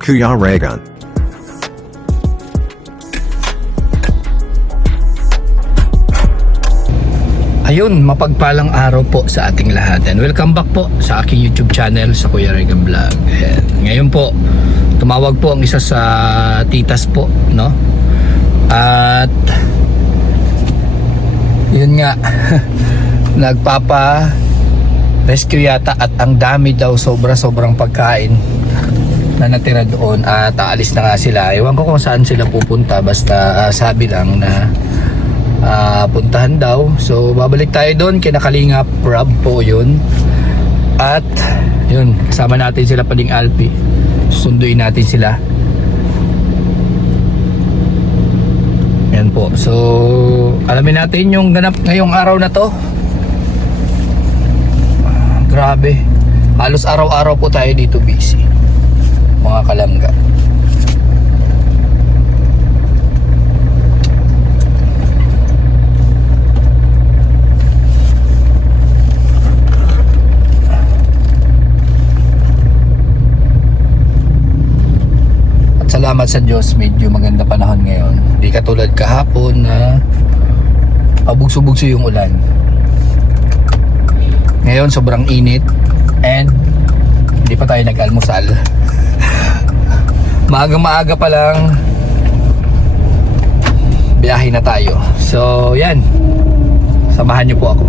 Kuya Regan. Ayun, mapagpalang araw po sa ating lahat and welcome back po sa aking YouTube channel sa Kuya Regan Vlog. And ngayon po, tumawag po ang isa sa titas po, no? At yun nga, nagpapa rescue yata at ang dami daw, sobrang pagkain na natira doon at aalis na nga sila. Ewan ko kung saan sila pupunta, basta sabi lang na puntahan daw. So babalik tayo doon, kinakalingap Rob po yun. At yun, kasama natin sila Pading Alpi, sunduin natin sila. Yan po, so alamin natin yung ganap ngayong araw na to. Grabe, halos araw-araw po tayo dito busy, mga kalangga. Salamat sa Diyos, medyo maganda panahon ngayon. Di katulad kahapon na pabugso-bugso yung ulan. Ngayon sobrang init and hindi pa tayo nag-almusal. Maaga pa lang biyahe na tayo. So yan, samahan niyo po ako.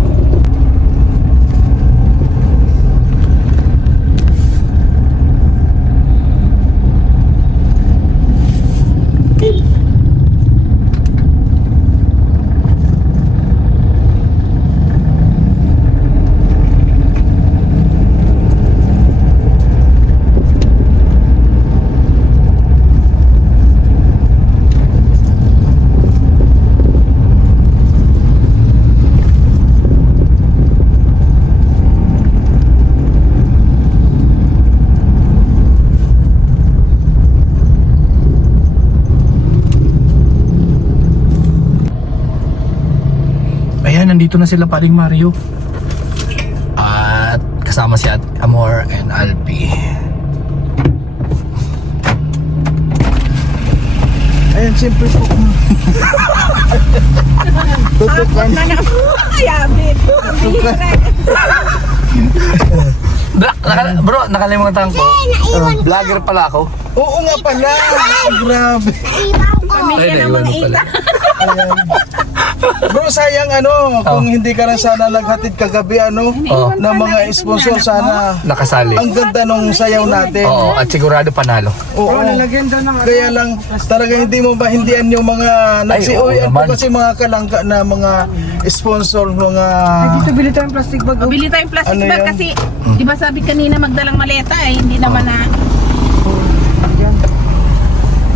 Ayan, nandito na sila Paring Mario at kasama si Amor and Alpi. Ayan, siyempre po. Tutukan. Bro, nakalimutan ko, vlogger pala ako. Oo nga pala. Grabe. Ay, naiwan mo pala. Ayan. Bro, sayang kung hindi ka na sana naghatid kagabi ng mga sponsor, sana Nakasali. ang ganda nung sayaw natin. Oo, at sigurado panalo. Oo. Kaya lang talaga hindi mo bahindian yung mga nagsiuyan po naman. kasi mga kalangka na mga sponsor, mga Dito bili tayong plastic bag. Bili tayong plastic Ano bag yan? kasi di ba sabi kanina magdalang maleta hindi naman na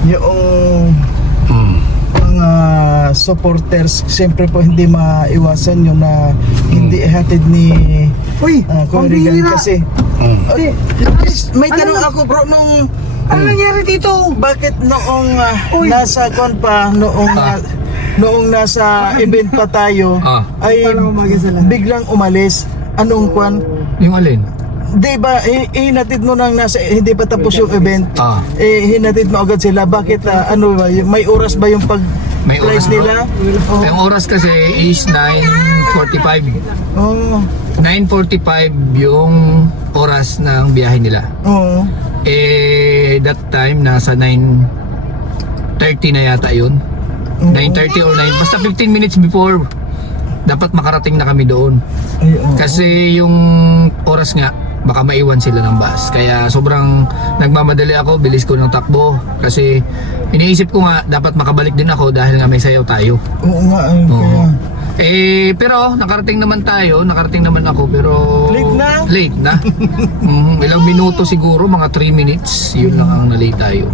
yung mga supporters, siyempre po hindi maiwasan yun na hindi ihatid ni Kuya Regan kasi may tanong ako bro, nung Ano nangyari dito? bakit noong nasa kon pa noong nasa event pa tayo ay biglang umalis, anong kwan? Yung alin? Di ba hinatid mo nang nasa hindi pa tapos yung event, hinatid mo agad sila, bakit may oras ba yung May oras flight nila? Yung oras kasi is 9:45. Oo. 9:45 yung oras ng biyahe nila. Oo. That time nasa 9:30 na yata yun. 9:30 or 9, basta 15 minutes before dapat makarating na kami doon. Kasi yung oras nga baka maiwan sila ng bus, kaya sobrang nagmamadali ako, bilis ko ng takbo kasi iniisip ko nga dapat makabalik din ako dahil nga may sayaw tayo. Oo nga, kaya Pero nakarating naman ako, pero late na. Ilang minuto siguro, mga 3 minutes, yun lang ang nalate tayo.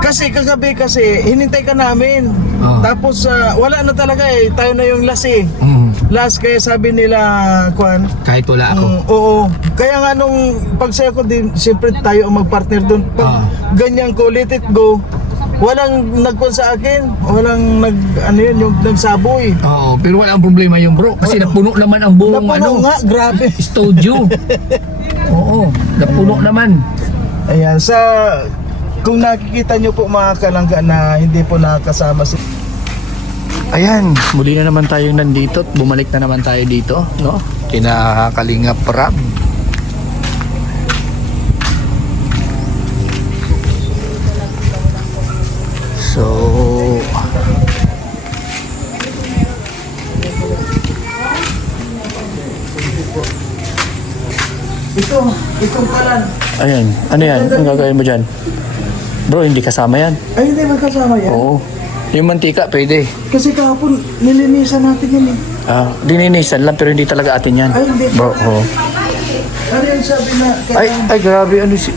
kasi kagabi hinintay ka namin. Tapos wala na talaga tayo na yung last last, kaya sabi nila kwan Kahit wala ako. oo, kaya nga nung pagsayo ko din, siyempre tayo ang magpartner doon. Pag ganyan ko, let it go, walang nagkon sa akin, walang yung nagsaboy. Oo, pero wala ang problema yung bro kasi napuno naman ang buong Napuno nga, grabe. studio. Oo, napuno naman. Ayan, sa Kung nakikita nyo po mga kalangga na hindi po nakakasama si... Ayan, muli na naman tayo nandito at bumalik na naman tayo dito, no? Kina Kalinga Prab. So, Itong kalan. ayan, ano yan? Ang gagawin mo dyan? Bro, hindi kasama yan. Ay, hindi magkasama yan. Oo. Yung mantika, pwede. Kasi kahapon, nilinisan natin yan eh. Dininisan lang pero hindi talaga atin yan. Ay, hindi. Bro, oo. Ano yung sabi na... Ay, grabe, ano si...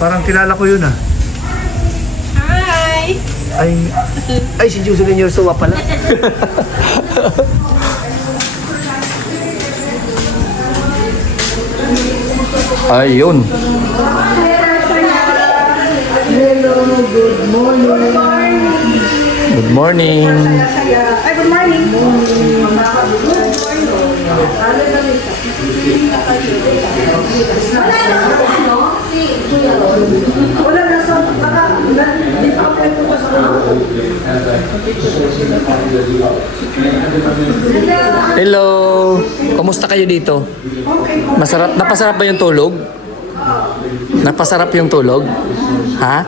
Parang kilala ko yun ah. Hi! Ay, si Jocelyn Yorsua pala. Ayun. Hello, good morning. Good morning. Ay, good morning. Wala na sa... Di pa ako pupunta sa Hello. Kamusta kayo dito? Masarap, napasarap ba yung tulog? Napasarap yung tulog? Ha?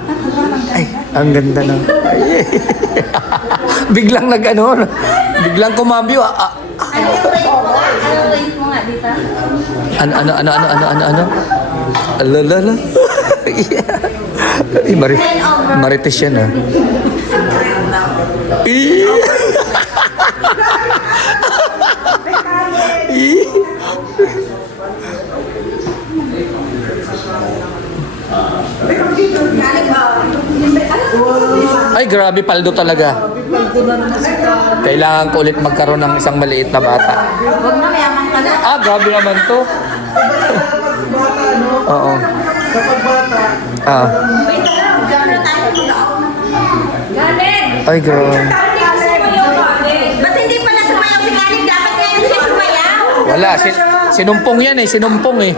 Ay, ang ganda na. Biglang nag-ano, biglang kumambyo. Ano rate mo nga dito? Ano? Alalala. Yeah. Marites yan ah. Ay, grabe, paldo talaga. Kailangan ko ulit magkaroon ng isang maliit na bata. Huwag na, mayaman ka na. Grabe naman to. Oo. Kapag bata, Wait lang, gano'n tayo mag-ako. Galing! Ay, grabe. Ba't hindi pa nasumayaw si Galing? Dapat ngayon siya sumayaw. Wala, sinumpong yan eh, sinumpong eh.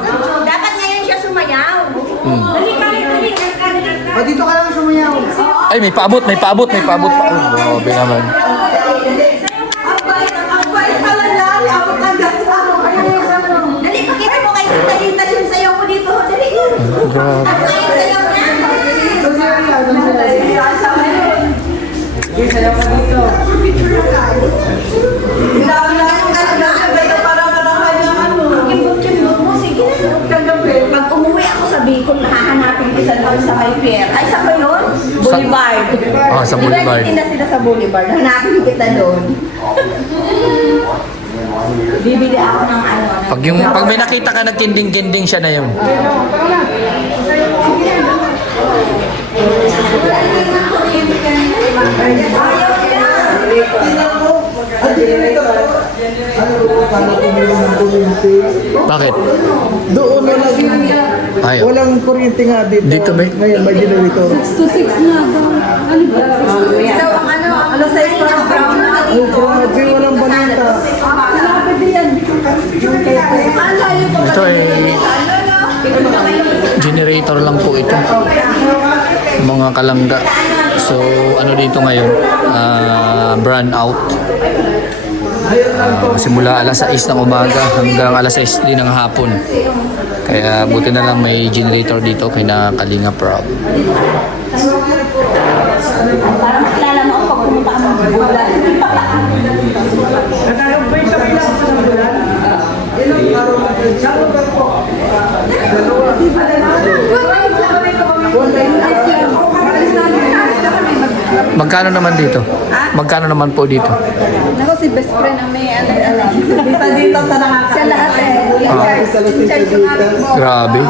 Dapat ngayon siya sumayaw. Dali, dali. dito ka lang sumayaw. Ay, may paabot pa. Ay, grabe naman. Ang bait pala lang. Abot agad sa ako. Dali, pakita mo kay Tita yung sayaw mo dito. Dali. Grabe. Ano yung sayaw niya? Sayaw ka dito. Grabe na ako dito para maraman yung ano. Kimbot mo. Sige na. Pag umuwi ako sa Bicol, hahanapin kita doon sa may pier. Ay, saan ba yun? Boulevard. Sa Boulevard. Di ba nagtitinda sila sa Boulevard? Hanapin kita doon. Bibili ako ng ano. Pag may nakita ka nagkinding-kinding siya na yun. Bakit? doon Ayaw. walang kuryente nga dito. Dito ba? Ngayon, may generator. Ito ang ano. Ano size pa ng brown na Oh, grabe, walang balita. Ito ay generator lang po ito. Mga kalangga. So, ano dito ngayon? Brand out. Simula alas 6 ng umaga hanggang alas 6 din ng hapon. Kaya buti na lang may generator dito kay na Kalinga Prab. Para makilala mo ako pag pumunta ka ng bulan. Magkano naman dito? Magkano naman po dito? Ako si best friend ang may alam. Dito sa nakaka. Sa lahat eh. Charge yung amin mo. Grabe.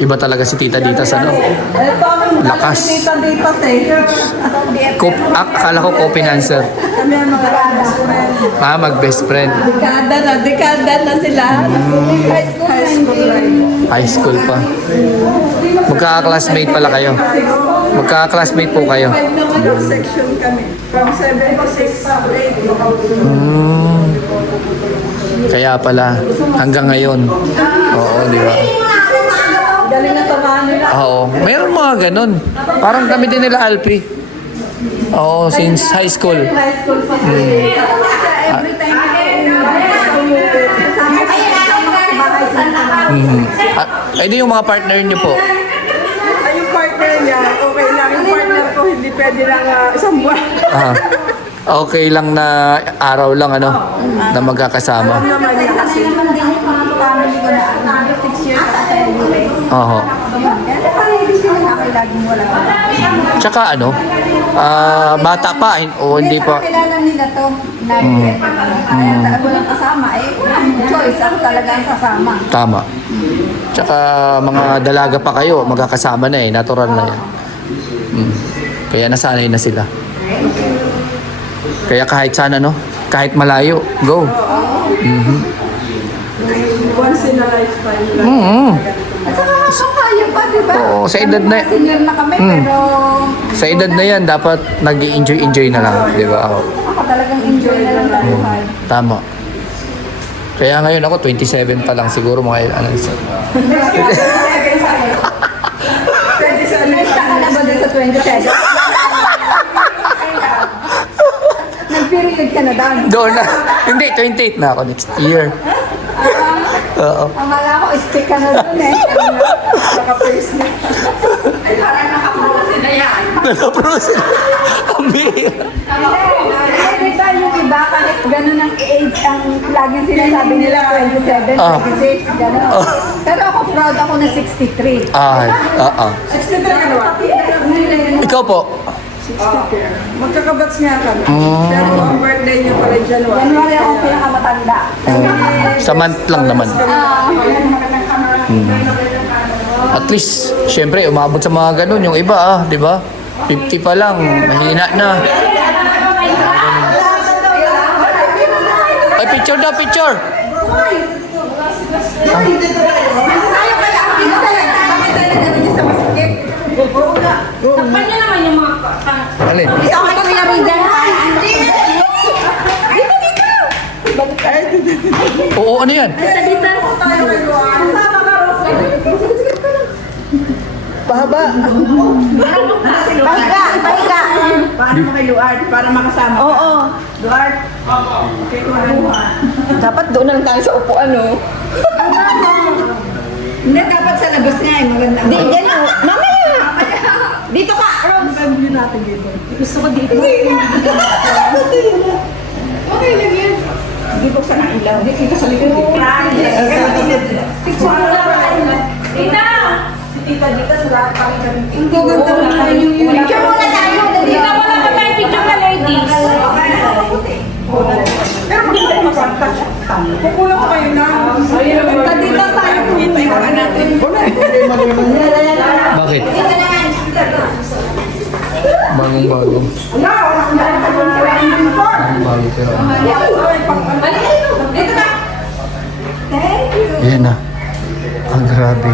Iba talaga si Tita Dita sa ano. Ito ang Lakas. dito eh. Akala ko co-financer. Kami ang mga best friend. Mag-best friend. Dekada na sila. High school. High school pa. Magka-classmate pala kayo. Magka-classmate po kayo. Section kami. From 7 to 6 pa. Kaya pala, hanggang ngayon. Oo, di ba? Galing na samahan nila. Oo. Mayroon mga ganun. Parang kami din nila Alpi. Oo, since high school. High school pa. Every time na kasama kayo sa bahay sila. Ay, di yung mga partner niyo po. Ay, yung partner niya, okay lang. Yung partner ko, hindi pwede lang isang buwan. Ah, okay lang na araw lang ano, na magkakasama. Naman niya kasi. Naman din yung mga family ko na 6 years sa US. Oo. Kaya parang hindi sila nakilaging wala sila. Tsaka ano, bata pa o hindi pa. Kilala nila to. Kaya talaga walang kasama. Walang choice. Ako talaga ang sasama. Tama. Tsaka mga dalaga pa kayo, magkakasama na eh, natural na yan. Kaya nasanay na sila. Kaya kahit sana no, kahit malayo, go. Once in a lifetime lang. At saka kaya pa, di ba? Oo, sa edad na- Senior na kami, pero Sa edad na yan, dapat nag-i-enjoy na lang, di ba? Oo. ako talagang enjoy na lang sa buhay. Tama. Kaya ngayon ako, 27 pa lang siguro mga ano. Nesta ka na ba doon sa 27? Nag-period ka na doon. Doon na. Hindi, 28 na ako next year. Oo. Akala ko, stick ka na doon eh. Naka-first na. Ay, parang nakaprosi na yan. Nag-approach. Ang bihira. Di ba yung iba, kahit gano'n ang age, ang laging sinasabi nila 27, 26, gano'n. Pero ako proud ako na 63. Ay, oo. 63 ka naman. Ikaw po? Magkakabats nga kami. Pero ang birthday niya pala January. January ako pinakamatanda. Sa month lang naman. At least, syempre, umabot sa mga ganun. Yung iba di ba? 50 pa lang, mahina na. Ay, picture daw, picture! Tayo kaya ako dito talaga. Bakit tayo nagawin sa masikip? Takpan niya naman yung mga Alin? Isa ko ito kaya rin dyan. Dito. Oo, ano yan? Pahaba. Pahiga, pahiga. Paano mo kay Luard? Para makasama ka? Oo. Luard? Okay, kuha. Dapat doon na lang tayo sa upuan, no? Hindi, dapat sa labas nga eh. Maganda. Di, dyan o. Mamaya. Dito ka, Rose. View natin dito. Gusto ko dito. Okay lang yan. Hindi ko sa nailaw. Hindi kita sa likod. Picture mo na. Tita! Tita dito sa lahat kami kami. Ang gaganda mo naman yung uniform. Picture muna tayo. Tita, wala pa tayo picture na ladies. Pero maganda yung magpanta. Kukulang ko kayo na. Punta dito tayo. Ipaiwan natin. Bakit? Bagong-bago. Bago pero. Dito ka. Thank you. Ayan na. Ang grabe.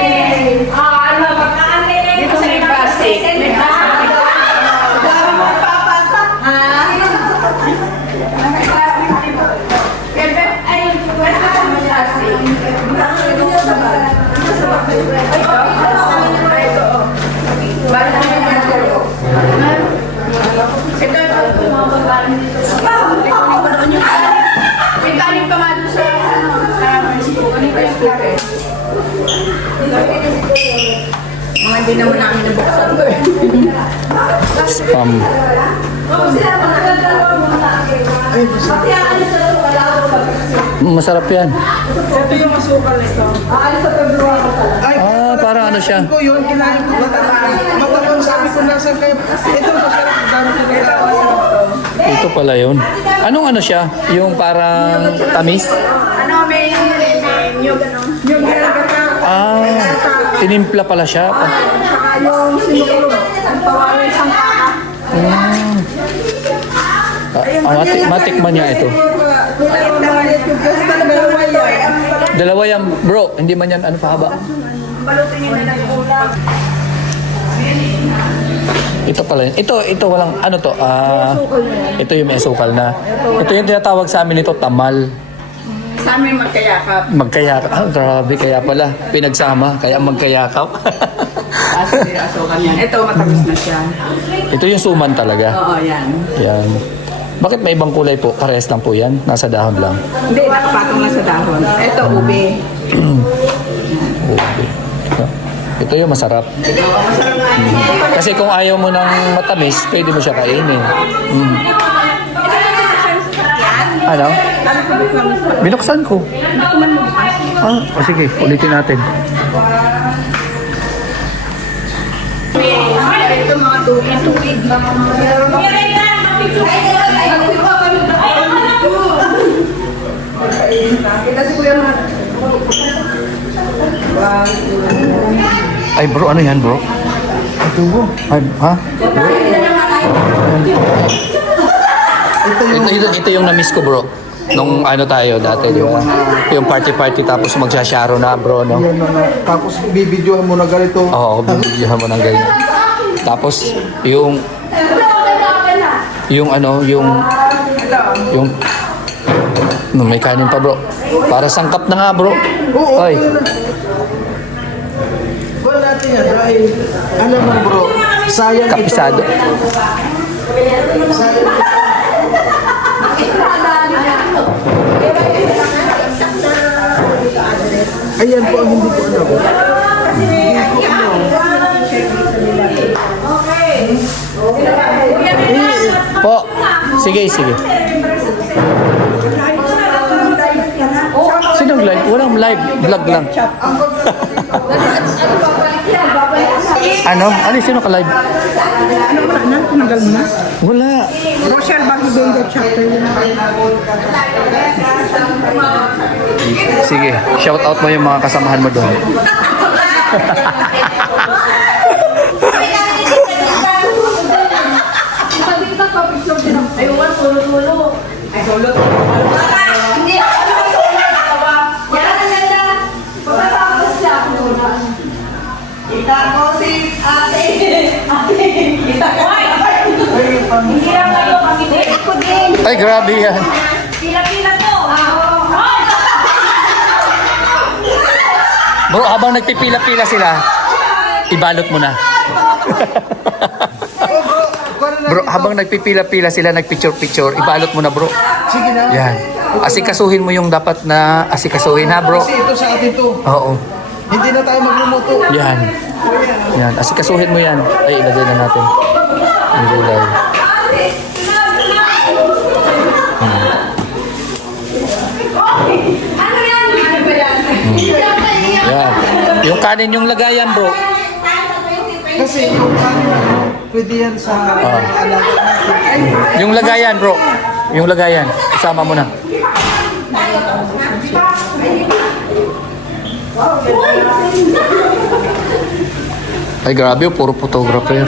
Ano, magkaantay dito sa plastic. May plastic. May kanin pa nga doon sa Mga hindi naman namin nabuksan to eh. Spam. Masarap yan. Ito yung masukal nito. Parang ano siya. Ko yun, kinain ko. Matabang sabi ko nasa kayo. Ito masarap. Dami ko nila. Ito pala yun. Anong ano siya? Yung parang tamis? Ano, may nyug ano? Nyug Tinimpla pala siya. Saka yung sinukulog. Ang tawarin sang kaka. Matikman niya ito. Dalawa yan, bro. Hindi man yan ano pahaba. Balutin nyo na ng ulam. Ito pala yun. Ito walang, ano to? Ito yung may asukal na. Ito yung tinatawag sa amin ito, tamal. Sa amin magkayakap. Magkayakap. Grabe, kaya pala. Pinagsama, kaya magkayakap. Aso din asukan yan. Ito matamis na siya. Ito yung suman talaga. Oo, yan. Yan. Bakit may ibang kulay po? Parehas lang po yan? Nasa dahon lang. Hindi, nakapatong lang sa dahon. Ito, ube. Okay. Ito yung masarap. Kasi kung ayaw mo ng matamis, pwede mo siya kainin. Ano? Binuksan ko. Sige, ulitin natin. Ito mga tubig. Kasi kuya mga... Ay bro, ano yan bro? Ito po. Ay, ha? Ito yung na-miss ko bro. Nung ano tayo dati, di ba? Yung party-party tapos magsasyaro na bro, no? Yan na. Tapos bibidyohan mo na ganito. Oo, bibigyan mo ng ganyan. Tapos, yung no, may kanin pa bro. Para sangkap na nga bro. Oo, Ay, Kuha natin yan dahil, alam mo bro, sayang kapisado. Ayan po ang hindi ko alam. Po, sige. Sinong live? Walang live. Vlog lang. Ano? Sino ka-live? Ano ba na? Tumagal mo na? Wala. Rochelle Bagudondo chapter yun. Sige, shout out mo yung mga kasamahan mo doon. Ay, grabe yan. Bro, habang nagpipila-pila sila, ibalot mo na. Bro, habang nagpipila-pila sila, nagpicture-picture, ibalot mo na bro. Sige na. Yan. Asikasuhin mo yung dapat na asikasuhin ha bro. Kasi ito sa atin to. Oo. Hindi na tayo magluluto. Yan. Yan. Asikasuhin mo yan. Ay, ilagay na natin. Ang gulay. Yan. Yung kanin yung lagayan bro. Kasi yung pwede yan sa alaga natin. Yung lagayan bro. Yung lagayan. Isama mo na. Ay grabe, puro photographer.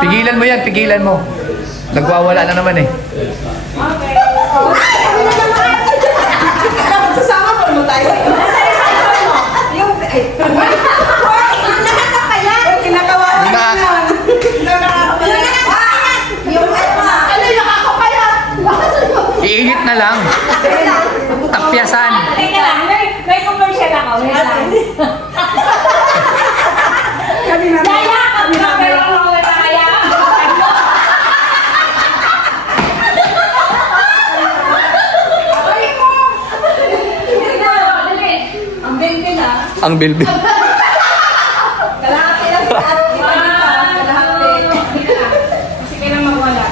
Pigilan mo yan, pigilan mo. Nagwawala na naman eh. Sasama po mo tayo. Yung... Kinakawa ko Na- Iinit na lang. Tapyasan. May commercial ako. Wait lang. Kami na. Kaya kami na pero ako wala kaya. Ang bente na. Ang bilbil. Kalahati lang sa atin. Kalahati. Sige na magwala.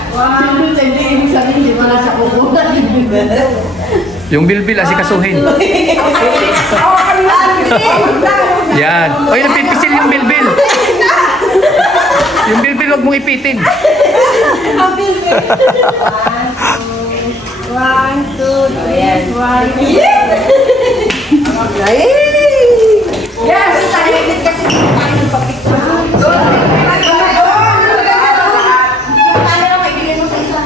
Hindi ibig sabihin, hindi mo na siya kukuha. Yung bilbil, asikasuhin. Yan. Oy, napipisil yung bilbil. Yung bilbil, huwag mong ipitin. One, two, three, one. Yes! Tahimik kasi tayo nagpapicture. Kaya lang, kaibigan mo sa isa.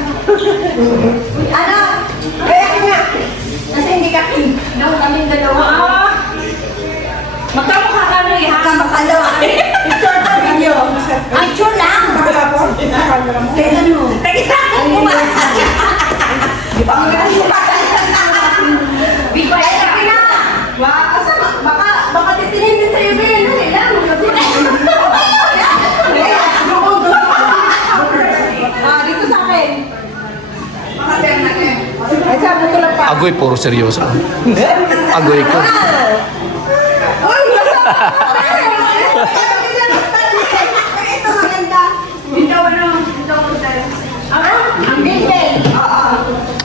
Agoy, puro seryoso. Agoy ko.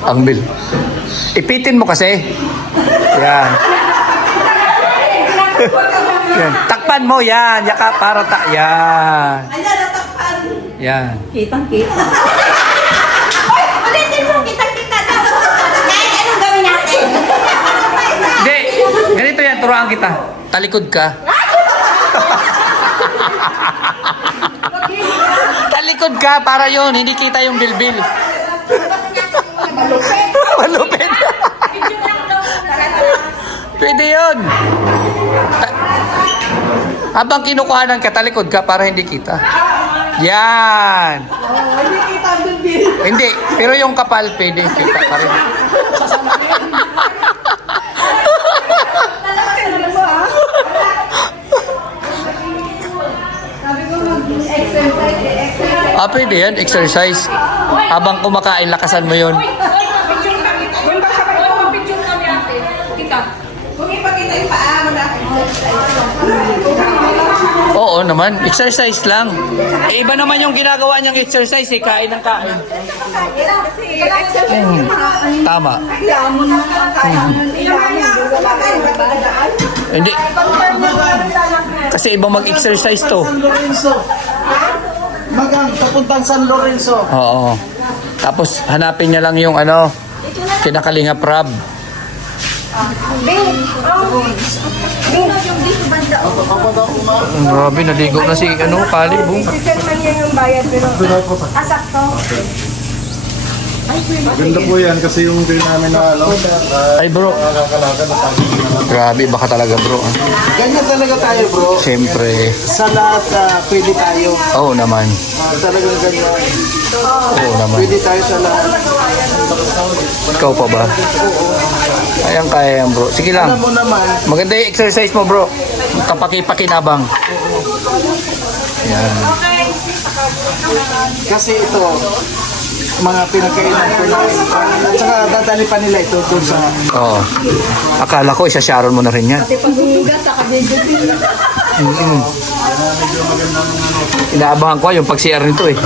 Ang bil. Ipitin mo kasi. Yan. Yan. Takpan mo yan. Yaka para yan. Yan. Kitang-kita. Ulitin mo, kitang-kita daw. Kahit anong gawin natin. Hindi. Ganito yan. Turuan kita. Talikod ka. Talikod ka para yun. Hindi kita yung bilbil. Malupit. Pwede yun. Habang kinukuhanan ka, talikod ka para hindi kita. Yan. Hindi kita ang bilbil. Hindi. Pero yung kapal, pwede kita pa rin. Sabi ko mag-exercise, exercise. Pwede yan. Exercise. Habang kumakain, lakasan mo yun. Picture kami. Punta sa kayo, picture kami ate. Tika. Kung ipakita yung paa mo na. Oo naman. Exercise lang. Iba naman yung ginagawa niyang exercise. Kain ng kain. Kasi exercise Tama. Lamon mo na kaya ng Hindi. Kasi iba mag-exercise to. San Lorenzo. Magang papuntang San Lorenzo. Oo. Tapos hanapin niya lang yung ano, kinakalinga prab. Grabe, naligo na si ano, Kalib. Sisend man yan yung bayad pero asakto. Ganda po yan kasi yung din namin na ano, Ay bro, nakakalaga na tanging na grabe baka talaga bro. Ganyan talaga tayo, bro. Siyempre, Sa lahat, pwede tayo. oo naman. Talagang ganyan. Oo naman. Pwede tayo sa lahat. Ikaw pa ba? Kaya yan bro. Sige lang. Alam mo naman, Maganda yung exercise mo bro. Kapaki-pakinabang. Yan. kasi ito, mga pinagkainan ko na. At saka dadali pa nila ito doon sa... Oo. Akala ko isa-sharon mo na rin yan. Kasi paghuhugas sa kabibig. Inaabangan ko yung pag-CR nito eh.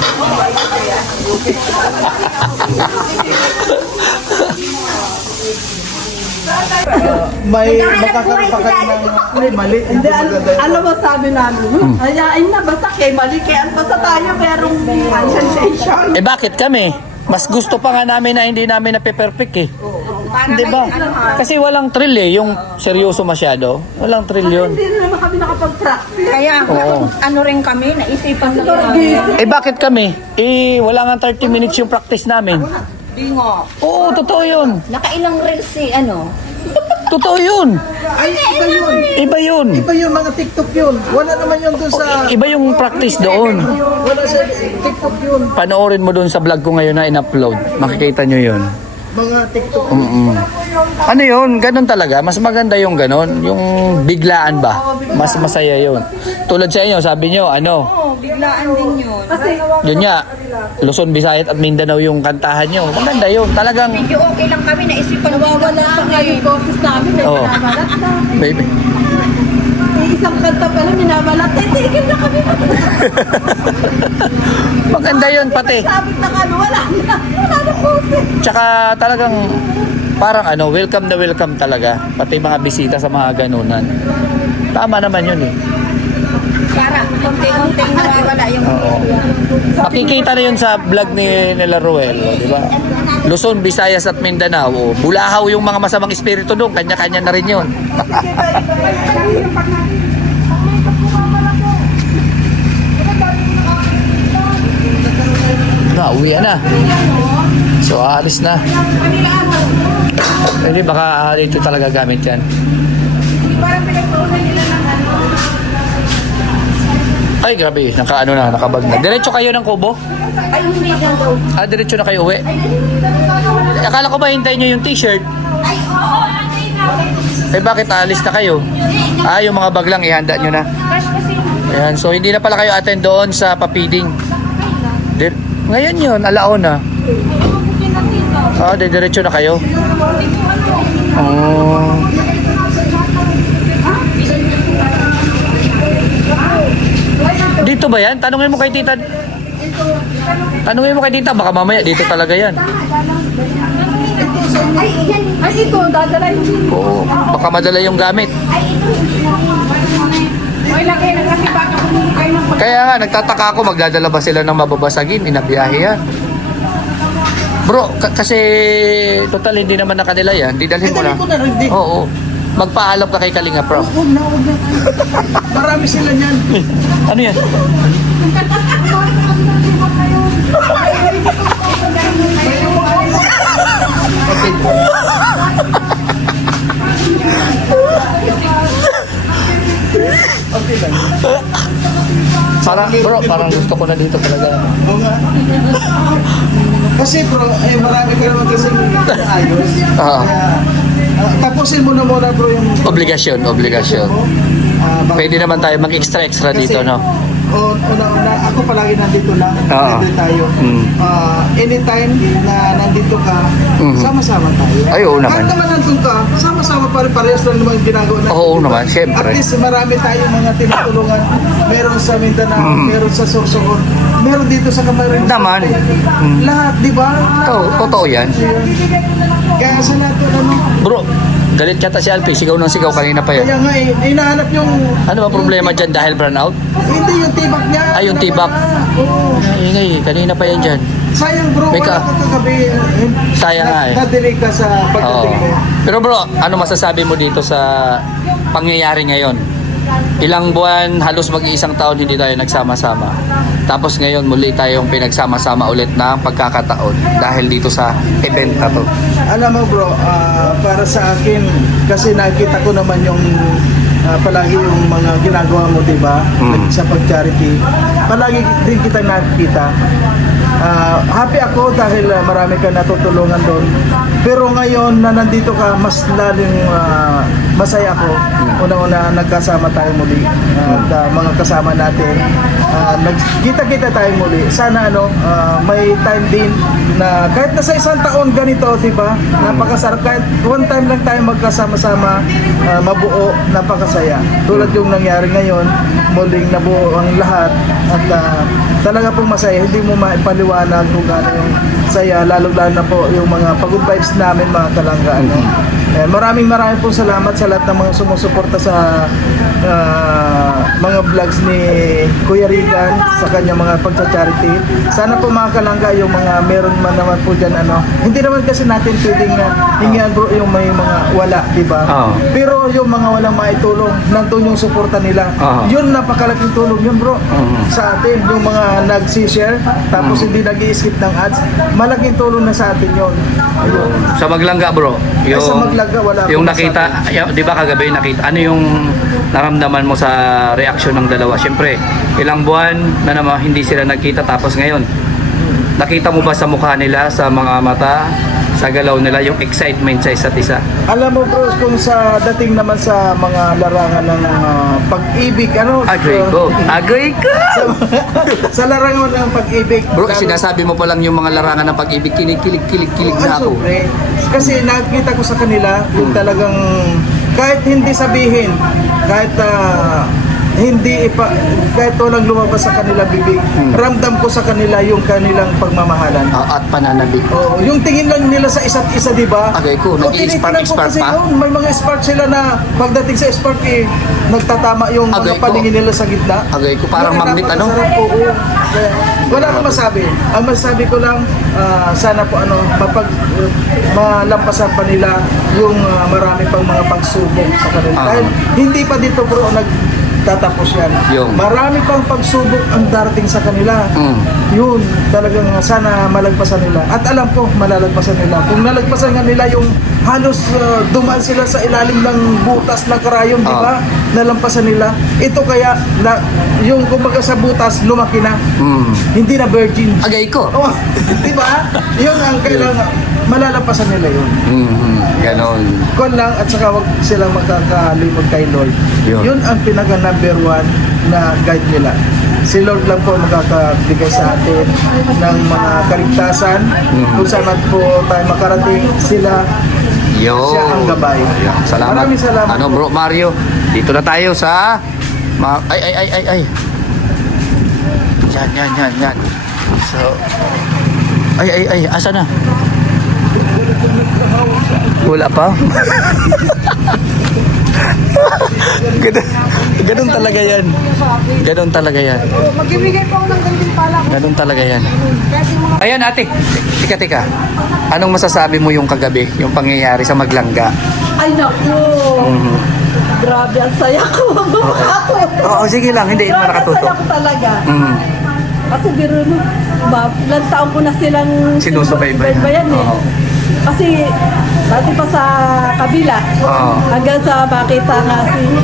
May makakaroon pa kayo ng... Ay, mali. Hindi maganda yun. Alam mo sabi namin, ayain na basta kay mali kaya basta tayo merong sensation. Eh bakit kami? Mas gusto pa nga namin na hindi namin nape-perfect eh. Di ba? Kasi walang thrill eh. Yung seryoso masyado. Walang thrill yun. Hindi na naman kami nakapag-practice. Kaya Oo. ano rin kami, naisipan na Eh bakit kami? Eh wala nga 30 minutes yung practice namin. bingo. Oo, totoo yun. Nakailang reels si ano? Totoo yun. Ay, iba yun. Iba yun. Iba yung mga TikTok yun. Wala naman yun doon sa... Iba yung practice doon. Wala sa TikTok yun. Panoorin mo doon sa vlog ko ngayon na in-upload. Makikita nyo yun. Mga TikTok. Ano yun? Ganon talaga. Mas maganda yung ganon. Yung biglaan ba? Mas masaya yun. Tulad sa inyo, sabi nyo, ano? Oo, biglaan din yun. Kasi Yun nga, Luzon, Visayas at Mindanao yung kantahan nyo. Maganda yun. Talagang, Medyo okay lang kami, naisipan nawawala pa nga yung boses namin. May Oo. minabalat na. baby. May isang kanta pala minabalat. Tigil na kami. Maganda yun pati. Sabit na kami. Wala na. Wala na boses. Tsaka talagang parang ano, welcome na welcome talaga. Pati mga bisita sa mga ganunan. Tama naman yun eh. para konti-konting nawawala yung Oo. Makikita na yun sa vlog ni nila Ruel, di ba? Luzon, Visayas at Mindanao. Bulahaw yung mga masamang espiritu doon. Kanya-kanya na rin yun. Uwi na. So, aalis na. Hindi, baka dito talaga gamit yan. Ay, grabe. Naka-ano na, nakabag na. Diretso kayo ng Kubo? Ay, hindi lang daw. Diretso na kayo uwi? Akala ko ba hintayin nyo yung t-shirt? Eh, bakit aalis na kayo? Yung mga bag lang, ihanda nyo na. Ayan, so hindi na pala kayo attend doon sa papiding. Ngayon yun, alaon na. Ah, diretso na kayo? Oh. Dito ba yan? Tanungin mo kay tita. Tanungin mo kay tita, baka mamaya dito talaga yan. Ay, ito, dadalahin mo. Oo, baka madala yung gamit. Oy, laki na kasi baka kumukay ng Kaya nga, nagtataka ako, magdadala ba sila ng mababasagin? Inabiyahe yan. Bro, kasi total hindi naman na kanila yan. Di dalhin mo na. Dali ko na rin, di. Oo. Magpaalam ka kay Kalinga, Prof. Huwag na. Marami sila niyan. Ano yan? Okay lang. Parang, bro, parang gusto ko na dito talaga. Oo nga. Kasi bro, marami ka naman kasi ayos. Oo. Kaya, tapusin mo na muna bro yung... Obligasyon. Pwede naman tayo mag-extra dito, no? Una, ako palagi nandito lang. Oo. Nandito tayo. Mm. Anytime na nandito ka, Mhm. sama-sama tayo. Ay, oo naman. Kahit naman nandun ka, sama-sama pa rin, parehas lang naman yung ginagawa natin. Oo naman, syempre. At least marami tayong mga tinutulungan. Meron sa Mindanao, meron sa Sorsogon, meron dito sa Camarines. Naman. Lahat, di ba? Oo, totoo yan. Kaya sa lahat, Bro, galit kata si Alpi. Sigaw ng sigaw kanina pa yan. kaya nga hinahanap yung... Ano ba problema dyan dahil burnout? Hindi, yung tibak niya. Ay, yung tibak. Oo. Ingay, kanina pa yan dyan. Sayang bro, May wala ka- ka kagabi. Sayang nga eh. Nadiri ka sa Oo. pagdating mo. Pero bro, ano masasabi mo dito sa pangyayari ngayon? Ilang buwan, halos mag-iisang taon hindi tayo nagsama-sama. Tapos ngayon muli tayong pinagsama-sama ulit na pagkakataon dahil dito sa event na to. Alam mo bro, para sa akin, kasi nakita ko naman yung palagi yung mga ginagawa mo, di ba? Sa pag-charity. Palagi din kita nakikita. Happy ako dahil marami ka natutulungan doon. Pero ngayon na nandito ka, mas laling masaya ako. Una-una, nagkasama tayo muli. At mga kasama natin, nagkita-kita tayo muli. Sana may time din na kahit nasa isang taon ganito, di ba? Napakasarap. Kahit one time lang tayo magkasama-sama, mabuo, napakasaya. Tulad yung nangyari ngayon, muling nabuo ang lahat. At talaga pong masaya. Hindi mo maipaliwanag kung ano yung saya, lalo-lalo na po yung mga pagod vibes namin, mga kalangga. Maraming pong salamat sa lahat ng mga sumusuporta sa mga vlogs ni Kuya Rigan sa kanya mga pagsa-charity. Sana po mga kalangga, yung mga meron man naman po dyan, hindi naman kasi natin pwedeng hingihan bro yung may mga wala, di ba? Oo. Pero yung mga walang maitulong, nandun yung suporta nila. Oo. Yun, napakalaking tulong yun bro sa atin. Yung mga nag-share tapos hindi nag-i-skip ng ads, malaking tulong na sa atin yun. Ayun. Sa Maglangga bro, Ay, sa Maglaga, wala yung akong nakita, di ba kagabi nakita, ano yung naramdaman mo sa reaksyon ng dalawa? Siyempre, ilang buwan na naman hindi sila nagkita tapos ngayon, nakita mo ba sa mukha nila, sa mga mata, sa galaw nila yung excitement sa isa't isa? Alam mo bro, kung sa dating naman sa mga larangan ng pag-ibig, Agree ko. sa larangan ng pag-ibig. Bro, sinasabi mo pa lang yung mga larangan ng pag-ibig, kilig na ako. Siyempre. Kasi nakikita ko sa kanila yung talagang kahit hindi sabihin, kahit kahit walang lumabas sa kanilang bibig, ramdam ko sa kanila yung kanilang pagmamahalan. At pananabik. Oh, yung tingin lang nila sa isa't isa, di ba? Agay ko, O, nag-i-spark tinitingnan ko kasi pa? yun, may mga spark sila na pagdating sa spark nagtatama yung Agay mga ko. paningin nila sa gitna. Agay ko, parang magnet, ano? Napakasarap po, oo. Kaya, wala akong masabi. Ang masasabi ko lang, sana po malampasan pa nila yung marami pang mga pagsubok sa kanila. Dahil hindi pa dito bro tatapos yan. Yung. Marami pang pagsubok ang darating sa kanila. Yun, talagang sana malagpasan nila. At alam ko, malalagpasan nila. Kung nalagpasan nga nila yung halos dumaan sila sa ilalim ng butas ng karayom, di ba? Nalampasan nila. Ito kaya, yung kumbaga sa butas, lumaki na. Hindi na virgin. Agay ko. Oh, di ba? Yun ang kailangan. Malalampasan nila yun. Ganon. Kon lang at saka wag silang magkakalimod kay Lord. Yun. Yun ang pinaka number one na guide nila. Si Lord lang po makakabigay sa atin ng mga kaligtasan. Kung saan man po tayo makarating, sila, siya ang gabay. Salamat. Maraming salamat Ano po. bro Mario, dito na tayo sa ay. Yan. So ay, asa na? Wala pa. Ganun talaga yan. Magbibigay po ako ng ganting pala. Ganun talaga yan. Ayan ate, tika. Anong masasabi mo yung kagabi, yung pangyayari sa Maglangga? Ay, naku. Grabe, ang saya ko. Oo, sige lang, hindi mo Grabe, ang nakatutok. saya ko talaga. Mhm. Kasi biro no, ilang taon ko na silang Sinusubaybayan. eh. Oo. Kasi dati pa sa kabila, Oo. hanggang sa makita nga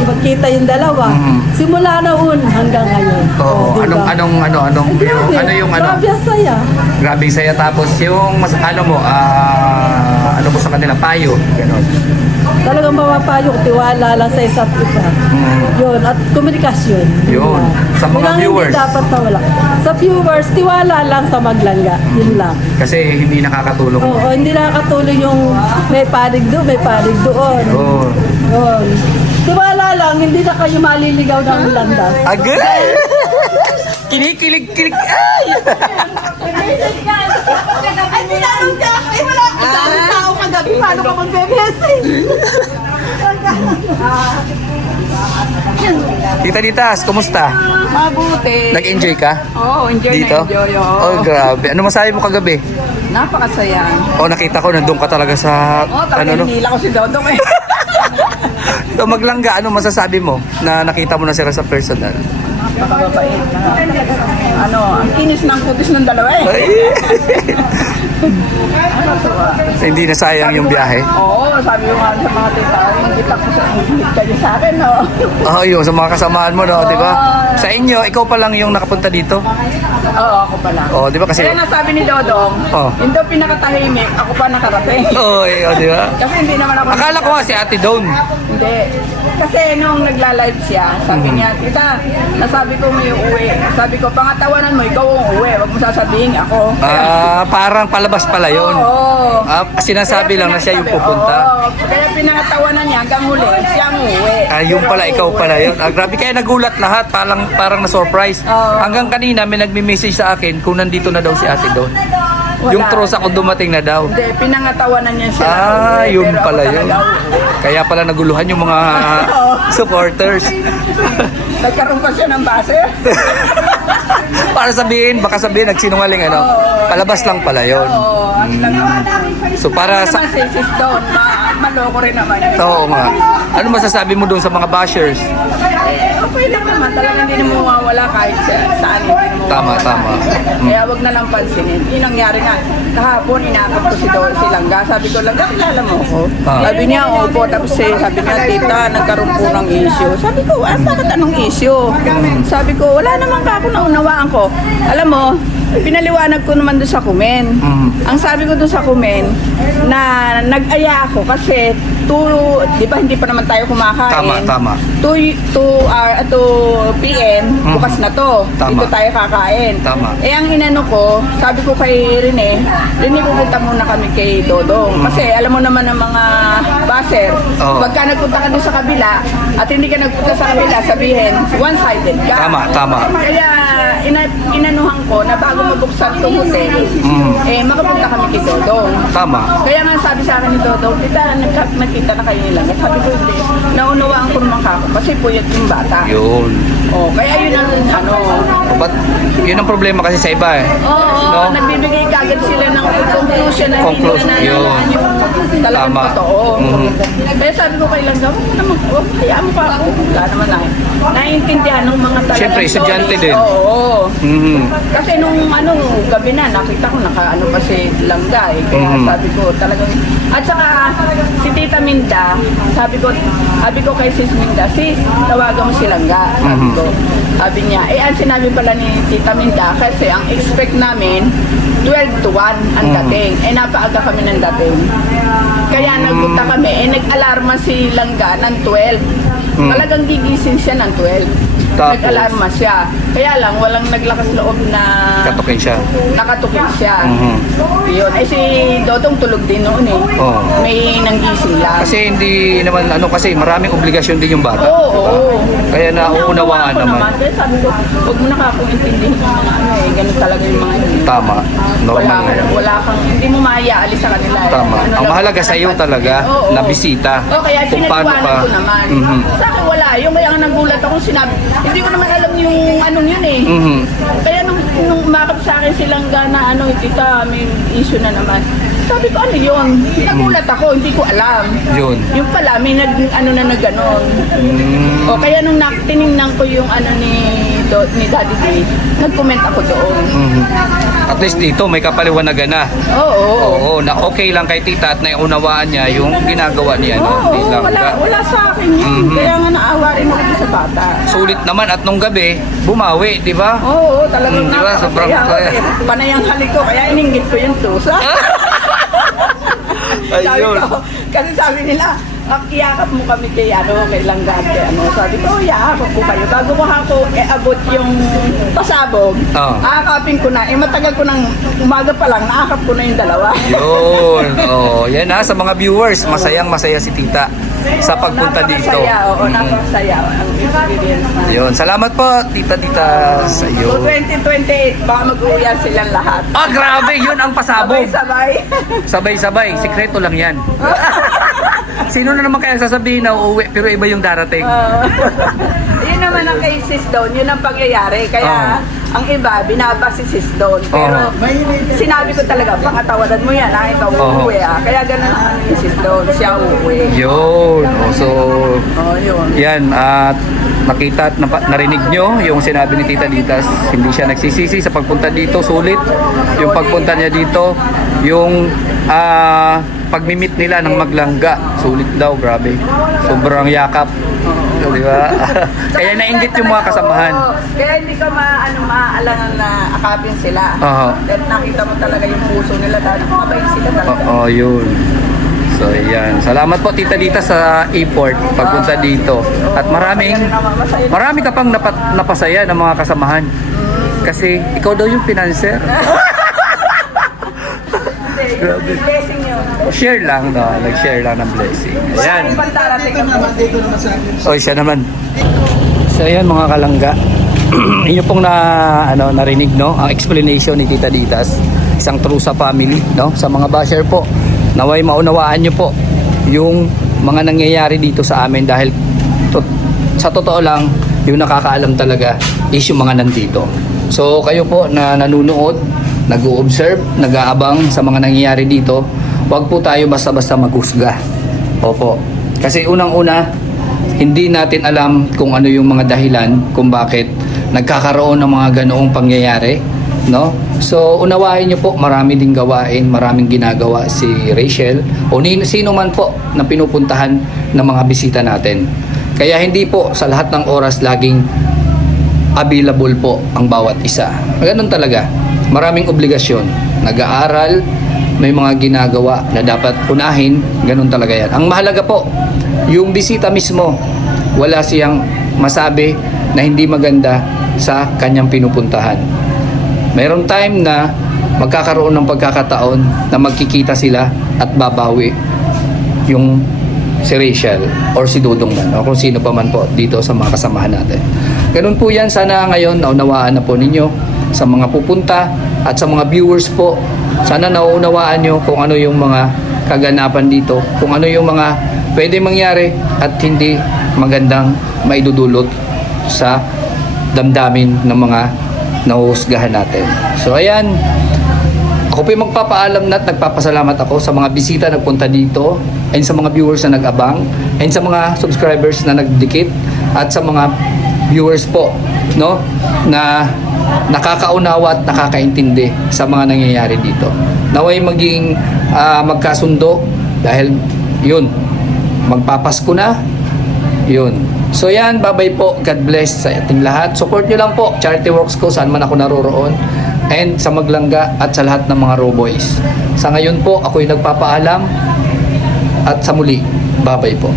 magkita yung dalawa. Mhm. Simula noon hanggang ngayon. Oo, diba? anong Grabe, ano yung Grabe, ang saya. Grabing saya tapos yung ano mo ano mo sa kanila payo, gano'n. Talagang mapapayo, tiwala lang sa isa't isa. Yun, at komunikasyon. Yun. Sa mga Yun ang viewers. Hindi dapat nawala. Sa viewers, tiwala lang sa Maglangga. Yun lang. Kasi hindi nakakatulong. Oo, hindi nakakatuloy yung may panig doon, may panig doon. Oo. Yun. Tiwala lang, hindi na kayo maliligaw ng landas. Agay! Kinikilig. Ay! Ay, tinanong niya ako, eh, wala akong daming tao kagabi. Paano ka magbe-message? Tita Ditas, kumusta? Mabuti. Nag-enjoy ka? Oo, enjoy Dito? na enjoy. Oh, grabe. Ano masabi mo kagabi? Napakasaya. Oh, nakita ko, nandun ka talaga sa, Talagang hinila ko si Dodong eh. So, Maglangga, ano masasabi mo na nakita mo na sila sa personal? Napakababait. Ang kinis ng kutis ng dalawa eh. Ay! Hindi na sayang yung biyahe. Oo, sabi ko nga sa mga tita, hindi pa ko sa kayo sa akin, no? Oo, yun, sa mga kasamahan mo, no, di ba? Sa inyo, ikaw pa lang yung nakapunta dito. Oo, ako pala. Oo, di ba kasi... Kaya nga sabi ni Dodong, Oh. hindi daw pinakatahimik, ako pa nakarating. Oo, di ba? Kasi hindi naman ako... Akala ko nga si Ate Dawn. Hindi. Kasi nung nagla-live siya, sabi niya, tita, nasabi ko may uuwi. Sabi ko, pangatawanan mo, ikaw ang uuwi. Huwag mo sasabihin ako. Parang palabas pala yun. Oo. Sinasabi Kaya lang na siya yung pinagsabi, pupunta. Oo. Kaya pinangatawanan niya hanggang huli, siya ang uuwi. Yung Pero pala, ako ikaw uuwi. pala yun. Grabe, kaya nagulat lahat. Parang na-surprise. Oo. Hanggang kanina, may nagme-message sa akin kung nandito na daw si Ate Dawn. Wala. Yung trusa ko dumating na daw. Hindi, pinangatawanan niya siya. na uuwi, Yun pero ako pala yun. talaga uuwi. Kaya pala naguluhan yung mga supporters. Nagkaroon pa siya ng base. Para sabihin, baka sabihin, nagsinungaling ano. Palabas lang pala yun. Oo. At So para sa... sa... naman si Sis Dawn, maloko rin naman yun. Oo nga. Ano masasabi mo doon sa mga bashers? Okay lang naman. Talagang hindi na mawawala kahit saan. Hindi na mawawala. Tama. Kaya wag na lang pansinin. Yung nangyari nga, kahapon inakap ko si Langga. Sabi ko, Langga, kilala mo ako? Sabi niya, opo. Tapos sabi niya, tita, nagkaroon po ng issue. Sabi ko, bakit anong issue? Sabi ko, wala naman ka ako naunawaan ko. Alam mo, pinaliwanag ko naman doon sa kumen. Ang sabi ko doon sa kumen, na nag-aya ako kasi di ba hindi pa naman tayo kumakain? Tama. 2 p.m. bukas na to. Tama. Dito tayo kakain. Tama. Ang inano ko, sabi ko kay Rene, pupunta muna kami kay Dodong. Kasi alam mo naman ng mga baser, Oo. pagka nagpunta ka doon sa kabila, at hindi ka nagpunta sa kabila, sabihin, one-sided ka. Tama. Kaya inanuhan ko na bago mabuksan itong hotel, makapunta kami kay Dodong. Tama. Kaya nga sabi sa akin ni Dodong, tita, nakita na kayo nila. Sabi ko, hindi. Naunawaan ko naman kako kasi puyat yung bata. Yun. Kaya yun ang But, yun ang problema kasi sa iba eh. Oo, nagbibigay kagad sila ng conclusion na hindi nila nalalaan yung talagang Tama. totoo. Kaya sabi ko kay Langga, hayaan mo pa ako. Wala naman na. Naiintindihan ng mga talagang Siyempre, estudyante solid. din. Oo. Mhm. Kasi nung gabi na, nakita ko pa si Langga eh. Kaya sabi ko talagang, at saka si Tita Minda, sabi ko kay Sis Minda, sis, tawagan mo si Langga. Sabi ko, sabi niya, ang sinabi pala ni Tita Minda, kasi ang expect namin, 12 to 1 ang dating. Napaaga kami ng dating. Kaya nagpunta kami, nag-alarma si Langga ng 12. Talagang gigising siya ng 12. Tapos? nag-alarma siya. Kaya lang, walang naglakas loob na Katukin siya. nakatukin siya. Mhm. Yun. Eh si Dodong tulog din noon eh. Oo. May nanggising lang. Kasi hindi naman kasi maraming obligasyon din yung bata. Oo. Kaya nauunawaan Ako naman. Kaya sabi ko, huwag mo na akong intindihin yung mga ano eh. Ganun talaga yung mga yun. Tama. Normal na yan. Wala kang, hindi mo maayaalis sa kanila. eh. Tama. Ano Ang lang, mahalaga sa iyo talaga Oo. na bisita. Kaya Kung paano pinagkuhanan ka. ko naman. Mhm. Sa akin wala. Yung kaya nga nagulat ako sinabi, hindi ko naman alam yung anong yun eh. Mhm. Kaya nung umakap sa akin silang gana, tita, may issue na naman. Sabi ko, ano yun? Nagulat ako, hindi ko alam. Yun. Yung pala, may na ganon. Mm. O kaya nung tinignan ko yung ni Daddy Day, nag-comment ako doon. Mhm. At least dito may kapaliwanagan na. Oo. Oo, na okay lang kay tita at naunawaan niya yung ginagawa niya. Oo, Hindi lang. wala sa akin yun. Mhm. Kaya nga naawa rin ako sa bata. Sulit naman at nung gabi, bumawi, di ba? Oo, talagang Di ba? Sobrang nakakasaya. kaya. Panay ang halik ko, kaya ininggit ko yung tusa. Sabi Ayun. ko, kasi sabi nila, iyakap mo kami kay Langga at kay Sabi ko, yakap ko kayo. Bago ko abot yung pasabog, Oo. aakapin ko na. Matagal ko nang umaga pa lang, naakap ko na yung dalawa. Yun. Oh, yan sa mga viewers, masayang-masaya si tita sa pagpunta dito. Napakasaya, oo, Mm. napakasaya ang experience na. Yun. Salamat po, tita sa iyo. So 2028, baka mag-uwian silang lahat. Ah, grabe, yun ang pasabog. Sabay-sabay. Sabay-sabay, sikreto lang yan. Sino na naman kaya sasabihin na uuwi pero iba yung darating? Yun naman ang kay Sis Dawn, yun ang pangyayari. Kaya ang iba, binaba si Sis Dawn. Pero sinabi ko talaga, pangatawanan mo yan, ikaw uuwi Kaya ganun ang yung Sis Dawn, siya uuwi. Yun. Oh, so, Yun. yan. At nakita at narinig nyo yung sinabi ni Tita Ditas. Hindi siya nagsisisi sa pagpunta dito. Sulit yung pagpunta niya dito. Yung pagmimit nila ng maglangga. Sulit daw, grabe. Sobrang yakap. Di ba? Kaya nainggit yung mga kasamahan. Oo. Kaya hindi ka maaalangan na akapin sila. Oo. At nakita mo talaga yung puso nila dahil mabait sila talaga. Oo, yun. So, yan. Salamat po, Tita Dita, sa airport pagpunta dito. At marami ka pang napasaya ng mga kasamahan. Kasi ikaw daw yung financer. Grabe. Blessing yun. Share lang, no? Nag-share lang ng blessing. Ayan. Ibang darating ang Dito naman sa akin. Oy, siya naman. So, ayan mga kalangga. Inyo pong narinig, no? Ang explanation ni Tita Ditas. Isang true sa family, no? Sa mga basher po. Naway maunawaan nyo po yung mga nangyayari dito sa amin dahil sa totoo lang, yung nakakaalam talaga is yung mga nandito. So, kayo po na nanunood, nag-o-observe, nag-aabang sa mga nangyayari dito, huwag po tayo basta-basta maghusga. Opo. Kasi unang-una, hindi natin alam kung ano yung mga dahilan kung bakit nagkakaroon ng mga ganoong pangyayari, no? So, unawain niyo po, marami ding gawain, maraming ginagawa si Rachel o sino man po na pinupuntahan ng mga bisita natin. Kaya hindi po sa lahat ng oras laging available po ang bawat isa. Ganun talaga. Maraming obligasyon. Nag-aaral, may mga ginagawa na dapat unahin, ganun talaga yan. Ang mahalaga po, yung bisita mismo, wala siyang masabi na hindi maganda sa kanyang pinupuntahan. Mayroong time na magkakaroon ng pagkakataon na magkikita sila at babawi yung si Rachel or si Dudong man o kung sino pa man po dito sa mga kasamahan natin. Ganun po yan. Sana ngayon naunawaan na po ninyo sa mga pupunta at sa mga viewers po. Sana nauunawaan nyo kung ano yung mga kaganapan dito, kung ano yung mga pwede mangyari at hindi magandang maidudulot sa damdamin ng mga nahuhusgahan natin. So ayan, ako po yung magpapaalam na at nagpapasalamat ako sa mga bisita nagpunta dito and sa mga viewers na nag-abang and sa mga subscribers na nagdikit at sa mga viewers po, no, na nakakaunawa at nakakaintindi sa mga nangyayari dito. Naway maging magkasundo dahil yun, magpapasko na yun. So yan, bye-bye po. God bless sa ating lahat. Support nyo lang po charity works ko saan man ako naroroon and sa Maglangga at sa lahat ng mga Roboys. Sa ngayon po, ako'y nagpapaalam at sa muli, bye-bye po.